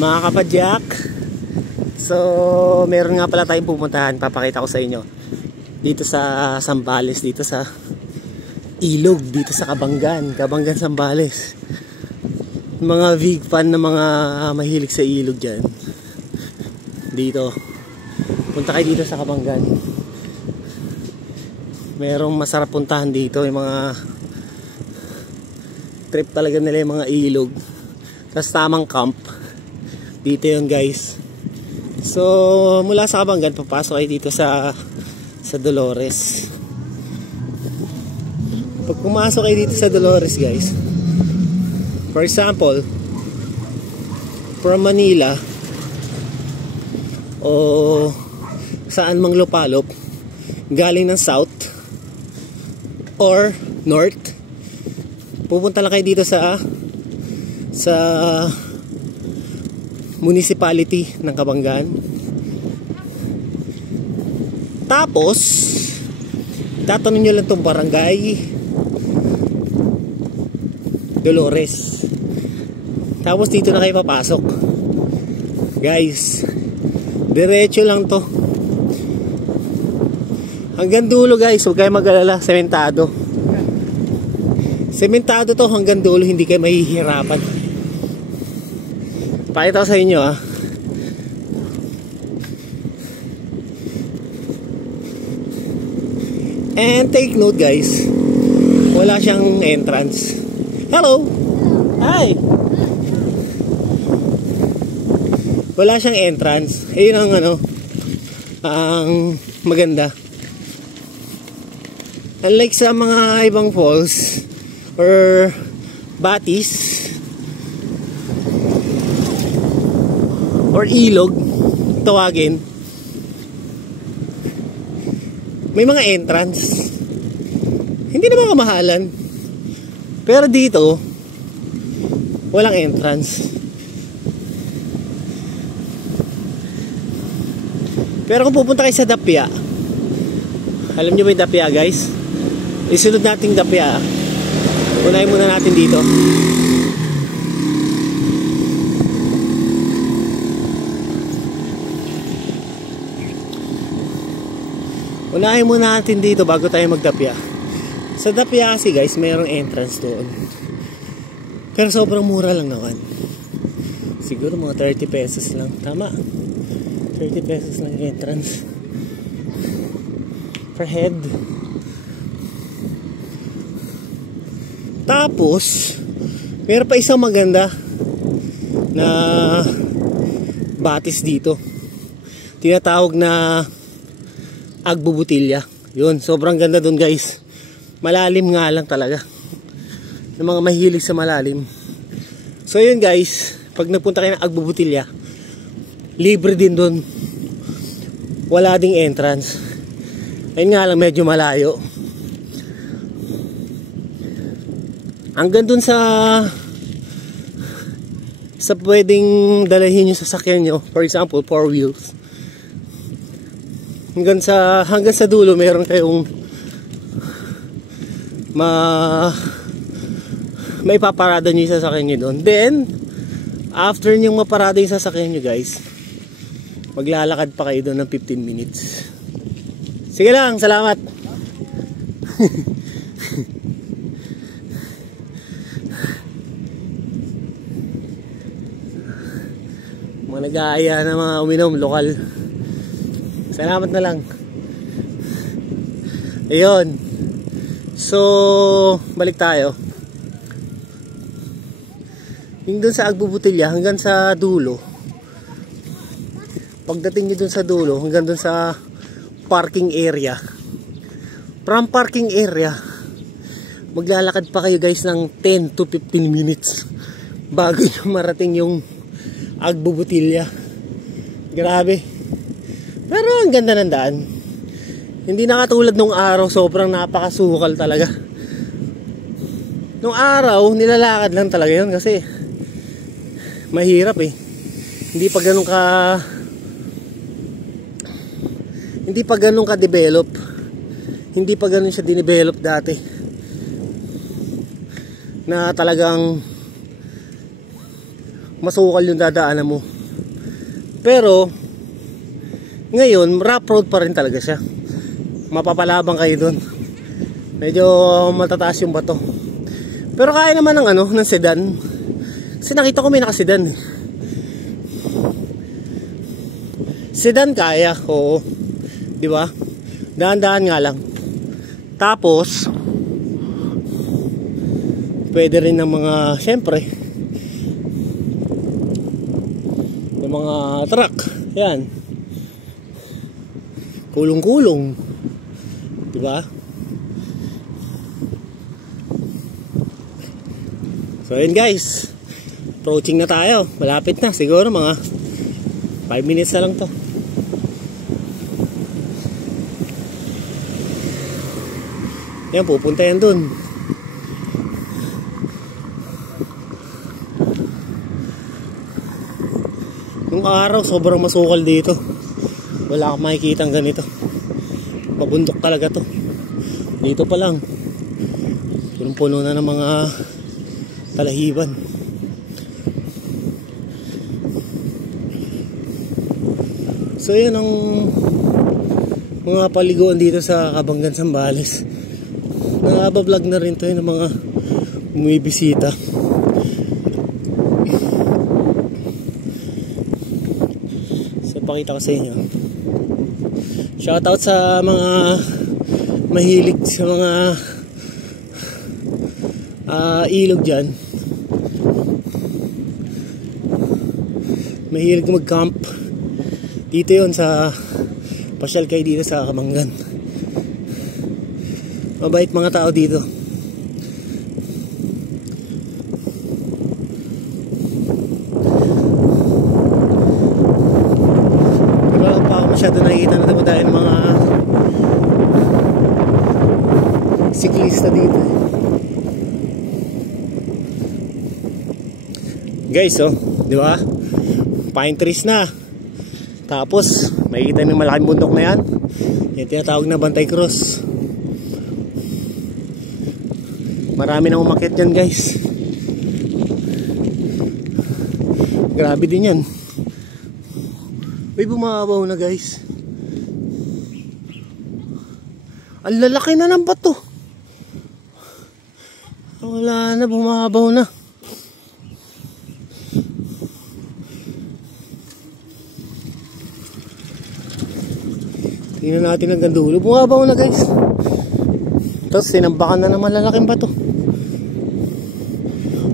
Mga kapadyak, so meron nga pala tayong pupuntahan. Papakita ko sa inyo dito sa Zambales, dito sa ilog, dito sa Kabanggan, Zambales. Mga big fan na mga mahilig sa ilog dyan. Dito punta kayo dito sa Kabanggan. Merong masarap puntahan dito, yung mga trip talaga nila, yung mga ilog. Tapos tamang camp dito yun, guys. So mula sa Kabanggan papasok kayo dito sa Dolores. Pag pumasok kayo dito sa Dolores, guys, for example from Manila o saan mang lupalop galing ng south or north, pupunta lang kayo dito sa municipality ng Kabanggan. Tapos tatanungin nyo lang itong barangay Dolores. Tapos dito na kayo papasok, guys. Diretso lang to hanggang dulo, guys. Huwag kayo mag-alala, sementado to hanggang dulo. Hindi kayo mahihirapan. Pakita ko sa inyo, and take note, guys, wala siyang entrance. Hello! Hi! Wala siyang entrance. Ayun ang ang maganda. Unlike sa mga ibang falls or batis or ilog tawagin, may mga entrance. Hindi naman kamahalan. Pero dito walang entrance. Pero kung pupunta kayo sa Dapia, alam nyo ba yung Dapia, guys? Isunod nating Dapia. Unahin muna natin dito. Unahin muna natin dito bago tayo magdapya. Sa Dapia kasi, guys, mayroong entrance doon. Pero sobrang mura lang naman. Siguro mga 30 pesos lang. Tama. 30 pesos lang yung entrance per head. Tapos meron pa isang maganda na batis dito, tinatawag na Agbubutilya. Yun, sobrang ganda dun, guys. Malalim nga lang talaga, ng mga mahilig sa malalim. So yun, guys, pag nagpunta kayo ng Agbubutilya, libre din dun. Wala ding entrance. Ayun nga lang, medyo malayo. Hanggang dun sa pwedeng dalahin nyo sa sasakyan nyo. For example, 4 wheels. Hanggang sa dulo, meron kayong may paparada nyo yung sasakyan nyo doon. Then after nyo maparada yung sasakyan nyo, guys, maglalakad pa kayo doon ng 15 minutes. Sige lang, salamat. Mga nag-aaya na mga uminom, lokal. Salamat na lang. Ayun. So balik tayo. Yung dun sa Agbubutilya hanggang sa dulo, pagdating nyo dun sa dulo, hanggang dun sa parking area. From parking area, maglalakad pa kayo, guys, ng 10 to 15 minutes bago nyo marating yung Agbubutilya. Grabe. Pero ang ganda ng daan. Hindi na katulad nung araw, sobrang napakasukal talaga. Nung araw, nilalakad lang talaga yun kasi mahirap eh. Hindi pa ganun ka-develop. Hindi pa ganun siya dinevelop dati. Na talagang masukal yung dadaanan mo. Pero ngayon rough road pa rin talaga siya. Mapapalabang kayo dun. Medyo matataas yung bato. Pero kaya naman ng ano, ng sedan. Kasi nakita ko may nakasedan eh. Sedan kaya, oo. Di ba? Dahan-dahan nga lang. Tapos pwede rin ng mga, syempre, ng mga truck. Yan. Kulong-kulong. Di ba? So yun guys, approaching na tayo. Malapit na, siguro mga 5 minutes na lang to. Yan, pupunta yan dun. Nung araw sobrang masukal dito. Wala kang makikita ganito. Mabundok talaga to. Dito pa lang punong-puno na ng mga talahiban. So yan ang mga paliguan dito sa Kabanggan, Zambales. Nakabablog na rin to ng mga bumibisita. So pakita ko sa inyo. Shoutout sa mga mahilig sa mga ilog dyan. Mahilig mag-camp. Dito yon sa pasyal kayo dito sa Kabanggan. Mabait mga tao dito. Wala pa ako masyado nakikita na naman tayo ng mga siklista dito. Guys, oh, di ba? Pine trees na. Tapos, makikita ng malaking bundok na yan. Yan tinatawag na Bantay Cross. Marami nang umakyat dyan guys. Grabe din yan. Uy, bumabaw na guys. Ang lalaki na ng bato. Wala na, bumabaw na. Tingnan natin hanggang dulo. Bumabaw na guys. Tapos sinambakan na naman lalaking bato.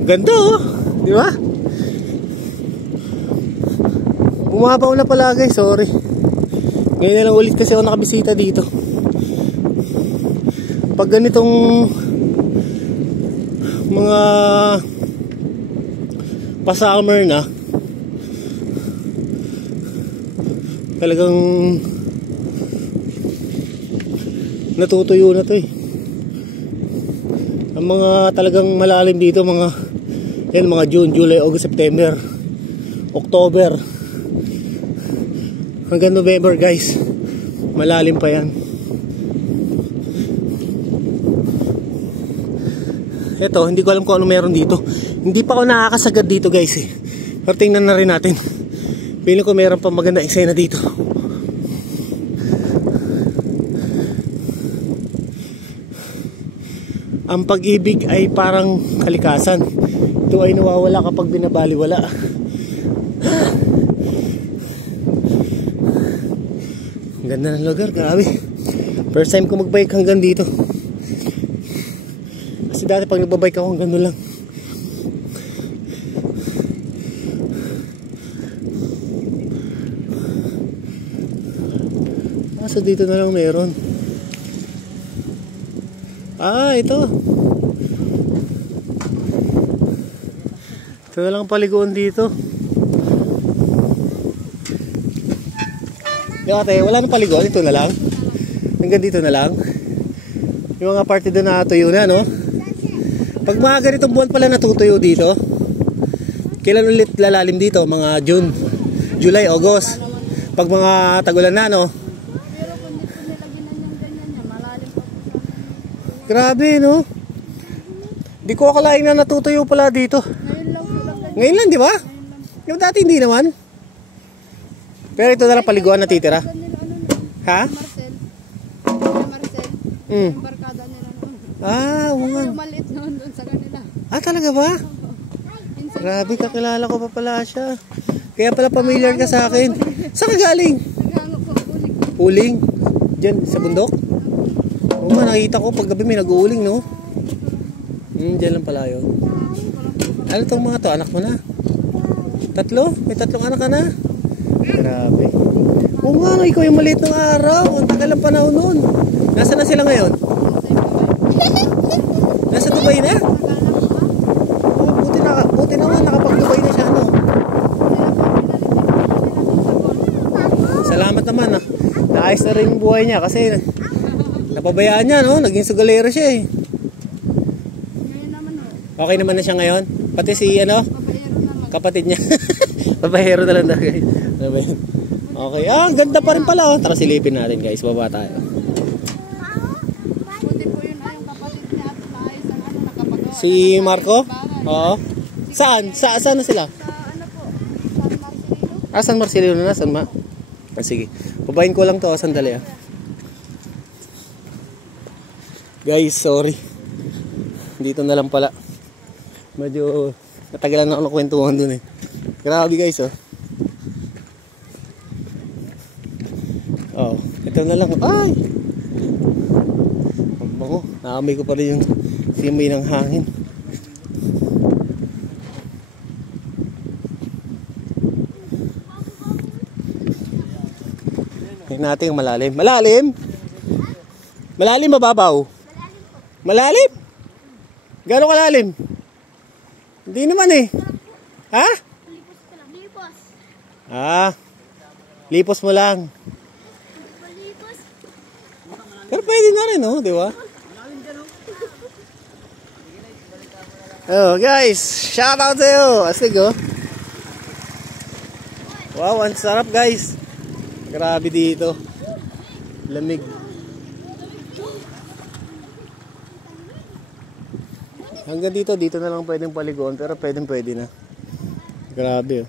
Ganda oh, di ba? Bumabaw na pala guys, sorry. Ngayon na lang ulit kasi ako nakabisita dito. Pag ganitong mga pa-summer na, talagang natutuyo na to eh. Ang mga talagang malalim dito, mga yan, mga June, July, August, September, October hanggang November guys, malalim pa yan. Eto, hindi ko alam kung ano meron dito. Hindi pa ako nakakasagad dito guys eh. Pero tingnan na rin natin. Piling ko meron pa maganda eksena dito. Ang pag-ibig ay parang kalikasan. Ito ay nawawala kapag binabaliwala. Ang ganda ng lugar, grabe. First time ko magbike hanggang dito. Kasi dati pag nagbabike ako hanggang doon lang. So dito na lang meron. Ah, ito. Ito na lang paliguan dito. Ate, wala nang paliguan, ito na lang. Hanggang dito na lang. Yung mga parte doon na tuyo na, no? Pag mga ganitong buwan pala natutuyo dito. Kailan ulit lalalim dito? Mga June, July, August. Pag mga tagulan na, no? Grabe, no? Di ko akalain na natutuyo pala dito. Ngayon lang, di ba? Yung dati hindi naman. Pero ito na lang paliguan na titira. Ha? Marcel. Marcel. Mm. Yung barkada nila noon. Ah, oo nga. Yung maliit noon doon sa kanila. Ah, talaga ba? Grabe, kakilala ko pa pala siya. Kaya pala familiar ka sa akin. Saan ka galing? Naghango po uling. Uling? Diyan, sa bundok? Oo nga, nakita ko paggabi may nag-uuling, no? Diyan lang pala yun. Ano tong mga to? Anak mo na? Tatlo? May tatlong anak ka na? Grabe. Oo nga, no, ikaw yung maliit ng araw. Ang tagal ang panahon nun. Nasaan na sila ngayon? Nasa Dubai na? Oh, buti naman, nakapag-Dubai na siya, no? Salamat naman, ah. Naayos na rin yung buhay niya kasi napabayaan niya, no? Naging sugalero siya, eh. Okay naman na siya ngayon? Pati si, ano? Kapatid niya. Papahero na lang daw, guys. Okay, ang ganda pa rin pala, oh. Tara silipin natin, guys. Baba tayo. Buti po yun ay yung kapatid niya at naayos ang ano nakapagawa. Si Marco? Oo. Saan? Saan na sila? Sa ano po? San Marcelino. Ah, San Marcelino na? San Ma? Ah, sige. Babayin ko lang to, sandali, ah. Guys, sorry. Dito na lang pala. Medyo natagalan na ako ng kwentuhan dun, eh. Grabe, guys, oh. Oh, ito na lang. Ay! Ang bango. Naamoy ko pa rin yung simoy ng hangin. Tingnan natin yung malalim. Malalim? Malalim mababaw? Malalim? Gano'ng kalalim? Hindi naman, eh. Ha? Lipos. Ah, lipos mo lang. Pero pwede na rin, oh, di ba? Oh, guys, shout out to you. Astig, oh. Wow, ang sarap, guys. Grabe dito. Lamig. Hanggang dito na lang pwedeng paliguan, pero pwede na. Grabe, oh.